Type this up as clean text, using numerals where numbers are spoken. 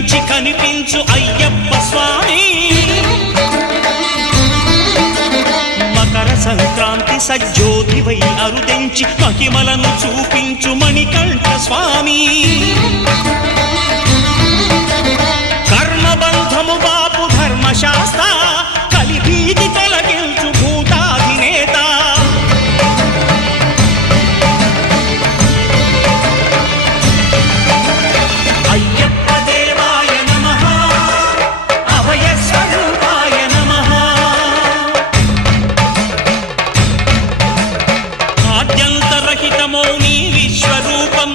కనిపించి కనిపించు అయ్యప్ప స్వామి మకర సంక్రాంతి సజ్జోతివై అరుదెంచి మహిమలను చూపించు మణికంఠ స్వామి కర్మబంధము బాపు ధర్మశాస్త్ర కలిభీతి తొలగించు భూతాధినేత అయ్యప్ప దేవాయ నమః అభయ స్వరూపాయ నమః ఆద్యంతరహితమో నీ విశ్వరూపం